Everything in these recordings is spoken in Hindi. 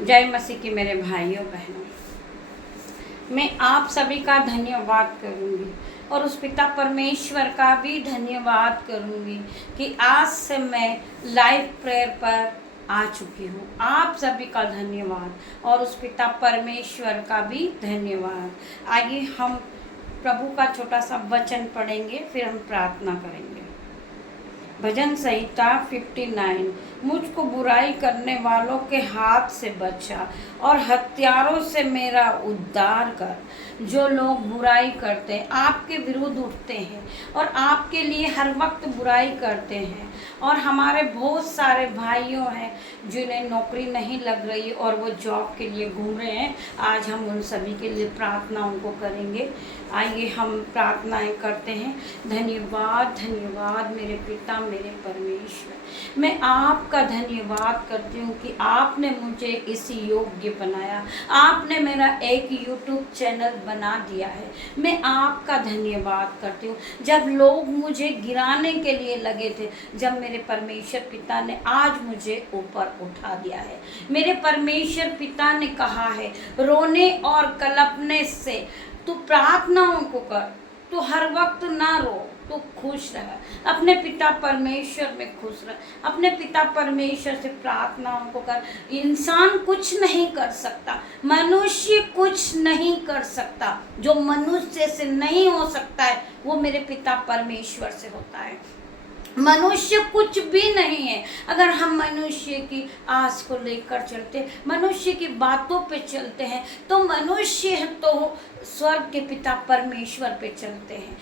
जय मसीह की मेरे भाइयों बहनों, मैं आप सभी का धन्यवाद करूंगी और उस पिता परमेश्वर का भी धन्यवाद करूंगी कि आज से मैं लाइव प्रेयर पर आ चुकी हूँ। आप सभी का धन्यवाद और उस पिता परमेश्वर का भी धन्यवाद। आइए हम प्रभु का छोटा सा वचन पढ़ेंगे, फिर हम प्रार्थना करेंगे। भजन संहिता 59। मुझको बुराई करने वालों के हाथ से बचा और हत्यारों से मेरा उद्धार कर। जो लोग बुराई करते हैं, आपके विरुद्ध उठते हैं और आपके लिए हर वक्त बुराई करते हैं, और हमारे बहुत सारे भाइयों हैं जिन्हें नौकरी नहीं लग रही और वो जॉब के लिए घूम रहे हैं, आज हम उन सभी के लिए प्रार्थना उनको करेंगे। आइए हम प्रार्थनाएं करते हैं। धन्यवाद धन्यवाद मेरे पिता मेरे परमेश्वर, मैं आपका धन्यवाद करती हूँ कि आपने मुझे इस योग्य बनाया, आपने मेरा एक YouTube चैनल बना दिया है। मैं आपका धन्यवाद करती हूँ। जब लोग मुझे गिराने के लिए लगे थे, जब मेरे परमेश्वर पिता ने आज मुझे ऊपर उठा दिया है। मेरे परमेश्वर पिता ने कहा है, रोने और कलपने से तू प्रार्थनाओं को कर, तू हर वक्त ना रो, तू खुश रह, अपने पिता परमेश्वर में खुश रह, अपने पिता परमेश्वर से प्रार्थनाओं को कर। इंसान कुछ नहीं कर सकता, मनुष्य कुछ नहीं कर सकता। जो मनुष्य से नहीं हो सकता है वो मेरे पिता परमेश्वर से होता है। मनुष्य कुछ भी नहीं है। अगर हम मनुष्य की आस को लेकर चलते, मनुष्य की बातों पे चलते हैं, तो मनुष्य तो स्वर्ग के पिता परमेश्वर पे चलते हैं।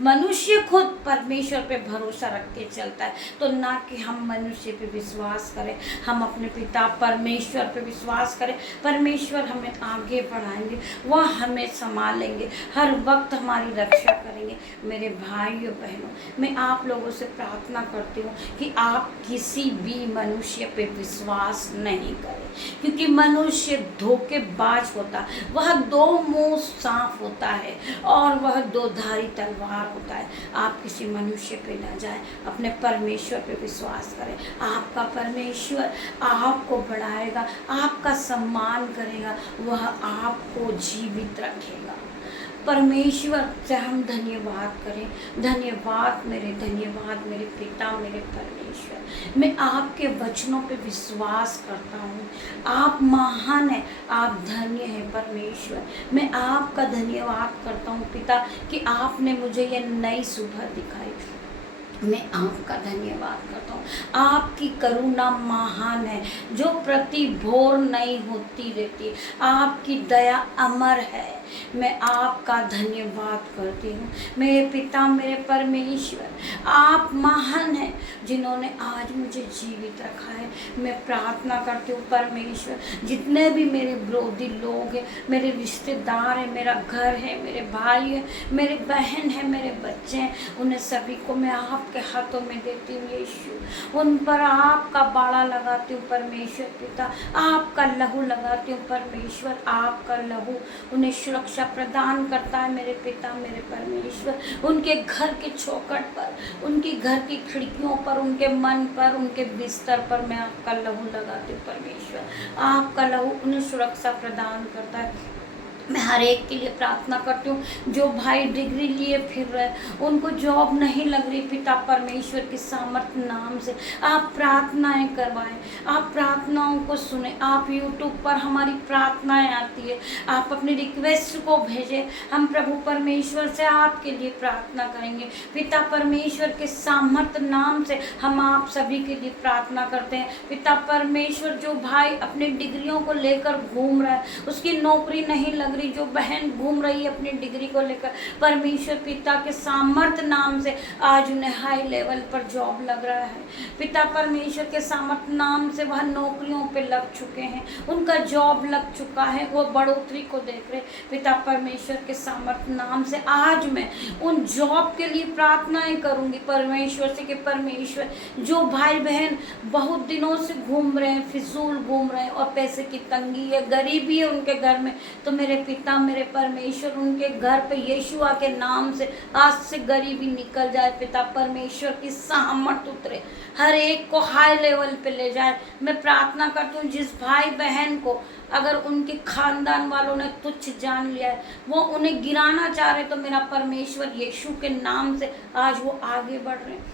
मनुष्य खुद परमेश्वर पे भरोसा रख के चलता है, तो ना कि हम मनुष्य पे विश्वास करें, हम अपने पिता परमेश्वर पे विश्वास करें। परमेश्वर हमें आगे बढ़ाएंगे, वह हमें संभालेंगे, हर वक्त हमारी रक्षा करेंगे। मेरे भाइयों बहनों, मैं आप लोगों से प्रार्थना करती हूँ कि आप किसी भी मनुष्य पे विश्वास नहीं करें, क्योंकि मनुष्य धोखेबाज होता, वह दो मुंह सांप होता है और वह दो धारी तलवार होता है। आप किसी मनुष्य पे ना जाएं, अपने परमेश्वर पे विश्वास करें। आपका परमेश्वर आपको बढ़ाएगा, आपका सम्मान करेगा, वह आपको जीवित रखेगा। परमेश्वर से हम धन्यवाद करें। धन्यवाद मेरे पिता मेरे परमेश्वर। मैं आपके वचनों पे विश्वास करता हूँ। आप महान हैं, आप धन्य हैं परमेश्वर। मैं आपका धन्यवाद करता हूँ पिता कि आपने मुझे ये नई सुबह दिखाई। मैं आपका धन्यवाद करता हूँ। आपकी करुणा महान है, जो प्रति भोर नई होती रहती है। आपकी दया अमर है। मैं आपका धन्यवाद करती हूँ मेरे पिता मेरे परमेश्वर। आप महान हैं जिन्होंने आज मुझे जीवित रखा है। मैं प्रार्थना करती हूँ परमेश्वर, जितने भी मेरे विरोधी लोग हैं, मेरे रिश्तेदार हैं, मेरा घर है, मेरे भाई हैं, मेरे बहन हैं, मेरे बच्चे हैं, उन्हें सभी को मैं आपके हाथों में देती हूँ यीशु। उन पर आपका बाड़ा लगाती हूँ परमेश्वर पिता, आपका लहू लगाती हूँ परमेश्वर। आपका लहू उन्हें सुरक्षा प्रदान करता है मेरे पिता मेरे परमेश्वर। उनके घर के चौखट पर, उनके घर की खिड़कियों पर, उनके मन पर, उनके बिस्तर पर मैं आपका लहू लगाती हूँ परमेश्वर। आपका लहू उन्हें सुरक्षा प्रदान करता है। मैं हर एक के लिए प्रार्थना करती हूँ जो भाई डिग्री लिए फिर रहे, उनको जॉब नहीं लग रही, पिता परमेश्वर की सामर्थ्य नाम से आप प्रार्थनाएं करवाएं, आप प्रार्थनाओं को सुने। आप YouTube पर हमारी प्रार्थनाएं आती है, आप अपनी रिक्वेस्ट को भेजें, हम प्रभु परमेश्वर से आपके लिए प्रार्थना करेंगे। पिता परमेश्वर के सामर्थ्य नाम से हम आप सभी के लिए प्रार्थना करते हैं। पिता परमेश्वर, जो भाई अपनी डिग्रियों को लेकर घूम रहा है, उसकी नौकरी नहीं लग रही, जो बहन घूम रही है अपनी डिग्री को लेकर, परमेश्वर पिता के सामर्थ्य नाम से आज उन्हें हाई लेवल पर जॉब लग रहा है। पिता परमेश्वर के सामर्थ्य नाम से वह नौकरियों पे लग चुके हैं, उनका जॉब लग चुका है, वो बढ़ोतरी को देख रहे। पिता परमेश्वर के सामर्थ्य नाम से आज मैं उन जॉब के लिए प्रार्थनाएं करूंगी परमेश्वर से कि परमेश्वर, जो भाई बहन बहुत दिनों से घूम रहे हैं, फिजूल घूम रहे हैं और पैसे की तंगी है, गरीबी है उनके घर में, तो मेरे पिता मेरे परमेश्वर उनके घर पे यीशुआ के नाम से आज से गरीबी निकल जाए पिता परमेश्वर की सामर्थ उतरे, हर एक को हाई लेवल पे ले जाए। मैं प्रार्थना करती हूँ जिस भाई बहन को अगर उनके खानदान वालों ने तुच्छ जान लिया है, वो उन्हें गिराना चाह रहे, तो मेरा परमेश्वर यीशु के नाम से आज वो आगे बढ़ रहे हैं।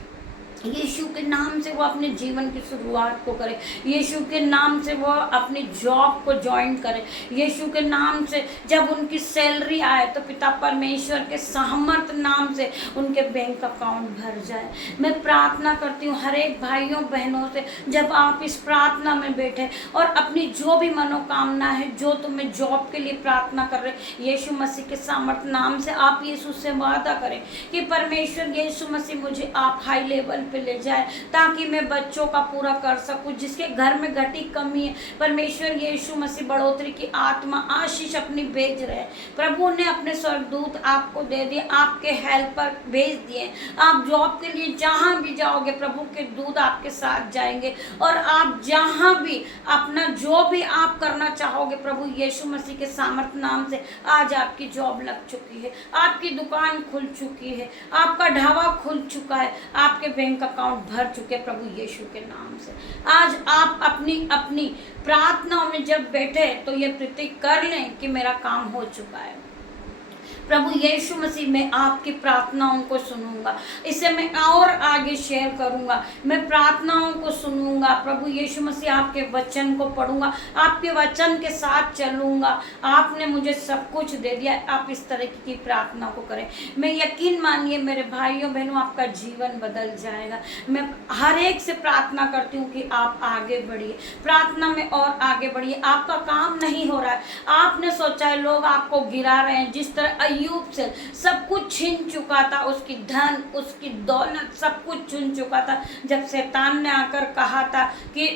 यीशु के नाम से वो अपने जीवन की शुरुआत को करे, यीशु के नाम से वो अपनी जॉब को ज्वाइन करे, यीशु के नाम से जब उनकी सैलरी आए तो पिता परमेश्वर के सामर्थ नाम से उनके बैंक अकाउंट भर जाए। मैं प्रार्थना करती हूँ हर एक भाइयों बहनों से, जब आप इस प्रार्थना में बैठे और अपनी जो भी मनोकामना है, जो तुम्हें जॉब के लिए प्रार्थना कर रहे, यीशु मसीह के सामर्थ नाम से आप यीशु से वादा करें कि परमेश्वर यीशु मसीह मुझे आप हाई लेवल पे ले जाए ताकि मैं बच्चों का पूरा कर सकूं, जिसके घर में घटी कमी है परमेश्वर यीशु मसीह बढ़ोतरी की आत्मा आशीष अपनी भेज रहे हैं। प्रभु ने अपने स्वर्गदूत आपको दे दिए, आपके हेल्पर भेज दिए, आप जॉब के लिए जहां भी जाओगे प्रभु के दूत आपके साथ जाएंगे और आप जहां भी अपना जो भी आप करना चाहोगे प्रभु यीशु मसीह के सामर्थ नाम से आज आपकी जॉब लग चुकी है, आपकी दुकान खुल चुकी है, आपका ढाबा खुल चुका है, आपके बैंक अकाउंट भर चुके प्रभु यीशु के नाम से। आज आप अपनी अपनी प्रार्थनाओं में जब बैठे तो ये प्रतीक कर लें कि मेरा काम हो चुका है। प्रभु यीशु मसीह मैं आपकी प्रार्थनाओं को सुनूंगा, इसे मैं और आगे शेयर करूंगा, मैं प्रार्थनाओं को सुनूंगा। प्रभु यीशु मसीह आपके वचन को पढ़ूंगा, आपके वचन के साथ चलूंगा, आपने मुझे सब कुछ दे दिया। आप इस तरह की प्रार्थना को करें, मैं यकीन मानिए मेरे भाइयों बहनों आपका जीवन बदल जाएगा। मैं हर एक से प्रार्थना करती हूँ कि आप आगे बढ़िए, प्रार्थना में और आगे बढ़िए। आपका काम नहीं हो रहा है, आपने सोचा है लोग आपको गिरा रहे हैं, जिस तरह अय्यूब से सब कुछ छीन चुका था, उसकी धन उसकी दौलत सब कुछ छीन चुका था। जब शैतान ने आकर कहा था कि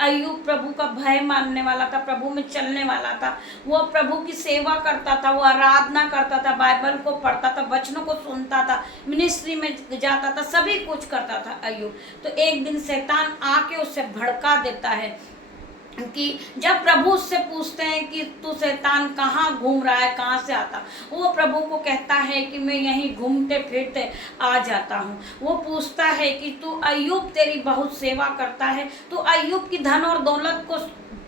अय्यूब प्रभु का भय मानने वाला था, प्रभु में चलने वाला था, वो प्रभु की सेवा करता था, वो आराधना करता था, बाइबल को पढ़ता था, वचनों को सुनता था, मिनिस्ट्री में जाता था, सभी कुछ करता था अय्यूब। तो एक दिन शैतान आके उससे भड़का देता है कि जब प्रभु उससे पूछते हैं कि तू शैतान कहाँ घूम रहा है, कहाँ से आता, वो प्रभु को कहता है कि मैं यहीं घूमते फिरते आ जाता हूँ। वो पूछता है कि तू अय्यूब तेरी बहुत सेवा करता है, तू अय्यूब की धन और दौलत को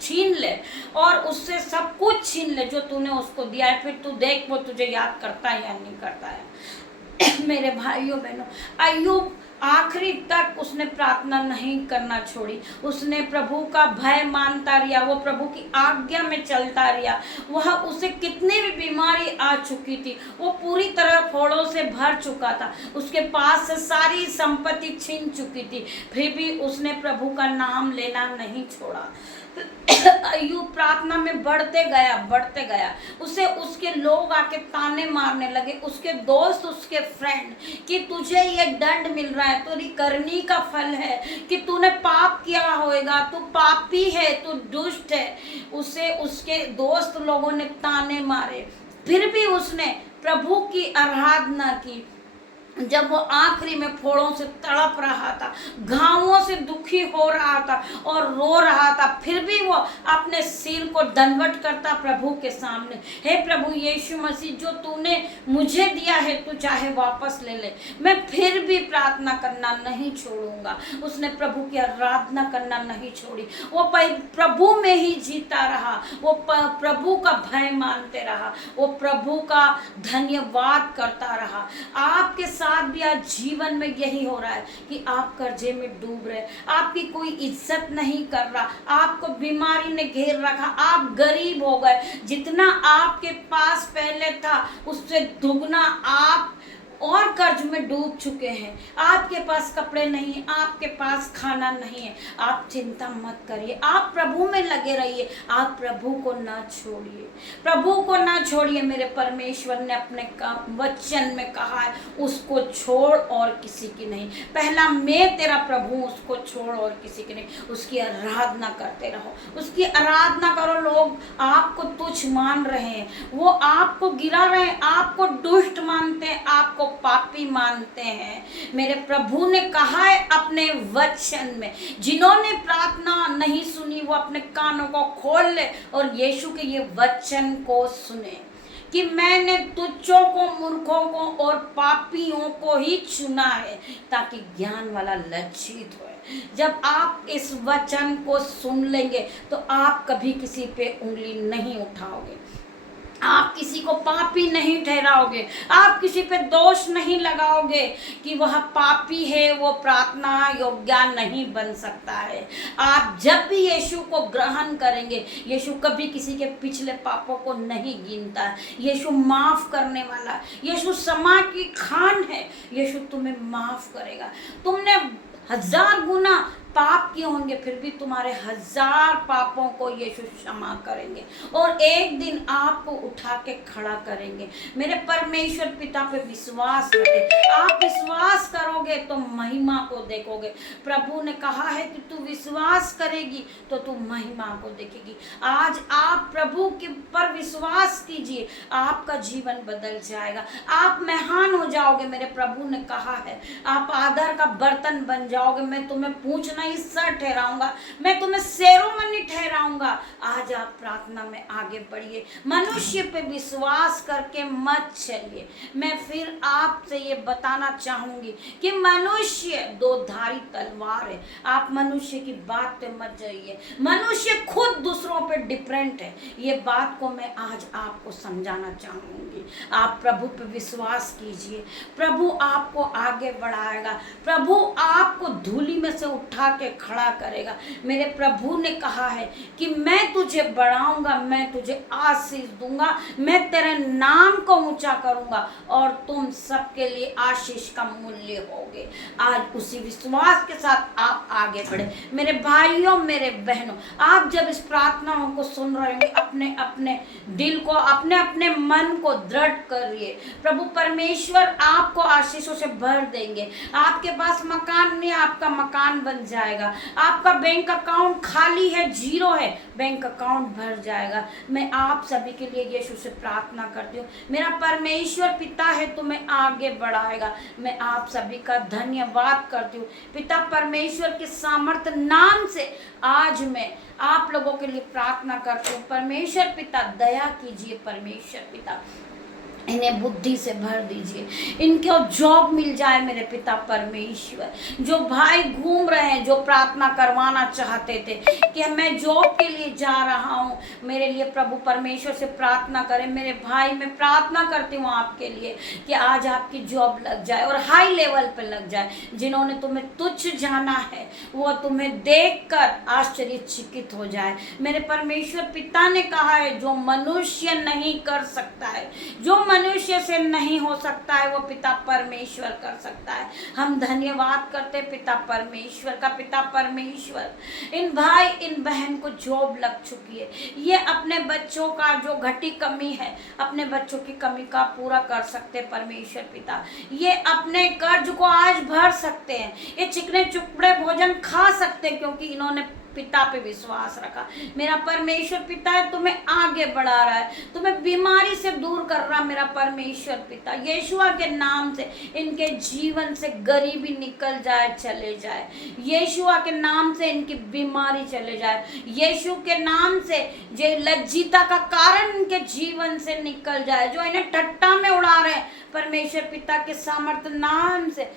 छीन ले और उससे सब कुछ छीन ले जो तूने उसको दिया है, फिर तू देख वो तुझे याद करता है या नहीं करता है। मेरे भाइयों बहनों, अय्यूब आखिरी तक उसने प्रार्थना नहीं करना छोड़ी, उसने प्रभु का भय मानता रहा, वो प्रभु की आज्ञा में चलता रहा। वह उसे कितनी भी बीमारी आ चुकी थी, वो पूरी तरह फोड़ों से भर चुका था, उसके पास से सारी संपत्ति छीन चुकी थी, फिर भी उसने प्रभु का नाम लेना नहीं छोड़ा। अय्यूब प्रार्थना में बढ़ते गया। उसे उसके लोग आके ताने मारने लगे, उसके दोस्त, उसके फ्रेंड, कि तुझे ये दंड मिल रहा है, तेरी करनी का फल है कि तूने पाप किया होएगा, तू पापी है, तू दुष्ट है। उसे उसके दोस्त लोगों ने ताने मारे, फिर भी उसने प्रभु की आराधना की। जब वो आखिरी में फोड़ों से तड़प रहा था, घावों से दुखी हो रहा था और रो रहा था, फिर भी वो अपने सिर को दंडवत करता प्रभु के सामने, हे प्रभु यीशु मसीह, जो तूने मुझे दिया है तू चाहे वापस ले ले, मैं फिर भी प्रार्थना करना नहीं छोड़ूंगा। उसने प्रभु की आराधना करना नहीं छोड़ी, वो प्रभु में ही जीता रहा, वो प्रभु का भय मानते रहा, वो प्रभु का धन्यवाद करता रहा। आपके साथ भी आज जीवन में यही हो रहा है कि आप कर्जे में डूब रहे, आपकी कोई इज्जत नहीं कर रहा, आपको बीमारी ने घेर रखा, आप गरीब हो गए, जितना आपके पास पहले था उससे दुगना आप और कर्ज में डूब चुके हैं। आपके पास कपड़े नहीं है, आपके पास खाना नहीं है, आप चिंता मत करिए, आप प्रभु में लगे रहिए, आप प्रभु को ना छोड़िए, प्रभु को ना छोड़िए। मेरे परमेश्वर ने अपने वचन में कहा है, उसको छोड़ और किसी की नहीं। पहला मैं तेरा प्रभु, उसको छोड़ और किसी की नहीं। उसकी आराधना करते रहो, उसकी आराधना करो। लोग आपको तुच्छ मान रहे हैं, वो आपको गिरा रहे हैं, आपको दुष्ट मानते हैं, आपको पापी मानते हैं। मेरे प्रभु ने कहा है अपने वचन में, जिन्होंने प्रार्थना नहीं सुनी वो अपने कानों को खोल ले और यीशु के ये वचन को सुने कि मैंने तुच्छों को, मूर्खों को और पापियों को ही चुना है ताकि ज्ञान वाला लज्जित होए। जब आप इस वचन को सुन लेंगे तो आप कभी किसी पे उंगली नहीं उठाओगे, आप किसी को पापी नहीं ठहराओगे, आप किसी पे दोष नहीं लगाओगे कि वह पापी है, वो प्रार्थना योग्य नहीं बन सकता है। आप जब भी यीशु को ग्रहण करेंगे, यीशु कभी किसी के पिछले पापों को नहीं गिनता। यीशु माफ करने वाला, यीशु क्षमा की खान है। यीशु तुम्हें माफ करेगा। तुमने 1000 गुना पाप किए होंगे फिर भी तुम्हारे 1000 पापों को यीशु क्षमा करेंगे और एक दिन आपको उठा के खड़ा करेंगे। मेरे परमेश्वर पिता पे विश्वास रखें। आप विश्वास करोगे तो महिमा को देखोगे। प्रभु ने कहा है कि तू विश्वास करेगी तो तू महिमा को देखेगी। आज आप प्रभु के पर विश्वास कीजिए, आपका जीवन बदल जाएगा, आप महान हो जाओगे। मेरे प्रभु ने कहा है आप आदर का बर्तन बन जाओगे। मैं तुम्हें पूछना हिस्सा ठहराऊंगा, मैं तुम्हें सेरोमनी ठहराऊंगा। आज आप प्रार्थना में आगे बढ़िए, मनुष्य पे विश्वास करके मत चलिए। मैं फिर आपसे ये बताना चाहूंगी कि मनुष्य दो धारी तलवार है। आप मनुष्य की बात पे मत जाइए, मनुष्य खुद दूसरों पे डिपेंड है। ये बात को मैं आज आपको समझाना चाहूंगी। आप प्रभु पे विश्वास कीजिए, प्रभु आपको आगे बढ़ाएगा, प्रभु आपको धूली में से उठा के खड़ा करेगा। मेरे प्रभु ने कहा है कि मैं तुझे बढ़ाऊंगा, मैं तुझे आशीष दूंगा, मैं तेरे नाम को ऊंचा करूंगा और तुम सबके लिए आशीष का मूल्य होगे। आज उसी विश्वास के साथ आप आगे बढ़े। मेरे भाइयों, मेरे बहनों, आप जब इस प्रार्थनाओं को सुन रहे होंगे, अपने अपने दिल को, अपने अपने मन को दृढ़ करिए। प्रभु परमेश्वर आपको आशीषों से भर देंगे। आपके पास मकान नहीं, आपका मकान बन जाएगा। आपका बैंक अकाउंट खाली है, जीरो है, बैंक अकाउंट भर जाएगा। मैं आप सभी के लिए यीशु से प्रार्थना करती हूँ, मेरा परमेश्वर पिता है तुम्हें आगे बढ़ाएगा। मैं आप सभी का धन्यवाद करती हूँ। पिता परमेश्वर के सामर्थ्य नाम से आज मैं आप लोगों के लिए प्रार्थना करती हूँ। परमेश्वर पिता दया कीजिए, परमेश्वर पिता इन्हें बुद्धि से भर दीजिए, इनको जॉब मिल जाए। मेरे पिता परमेश्वर, जो भाई घूम रहे हैं, जो प्रार्थना करवाना चाहते थे कि मैं जॉब के लिए जा रहा हूँ, मेरे लिए प्रभु परमेश्वर से प्रार्थना करें। मेरे भाई, मैं प्रार्थना करती हूँ आपके लिए कि आज आपकी जॉब लग जाए और हाई लेवल पर लग जाए। जिन्होंने तुम्हें तुच्छ जाना है वो तुम्हें देखकर आश्चर्यचकित हो जाए। मेरे परमेश्वर पिता ने कहा है जो मनुष्य नहीं कर सकता है, जो मनुष्य से नहीं हो सकता है, वो पिता परमेश्वर कर सकता है। हम धन्यवाद करते पिता परमेश्वर का। पिता परमेश्वर, इन भाई इन बहन को जॉब लग चुकी है, ये अपने बच्चों का जो घटी कमी है, अपने बच्चों की कमी का पूरा कर सकते परमेश्वर पिता। ये अपने कर्ज को आज भर सकते हैं, ये चिकने चुपड़े भोजन खा सकते हैं क्योंकि इन्होंने पिता पे विश्वास रखा। मेरा परमेश्वर पिता है तुम्हें आगे बढ़ा रहा है, तुम्हें बीमारी से दूर कर रहा। मेरा परमेश्वर पिता यीशुआ के नाम से इनके जीवन से गरीबी निकल जाए, चले जाए। यीशुआ के नाम से इनकी बीमारी चले जाए। यीशु के नाम से जो लज्जिता का कारण इनके जीवन से निकल जाए, जो इन्हें ठट्टा में उड़ा रहे हैं, परमेश्वर पिता के सामर्थ्य नाम से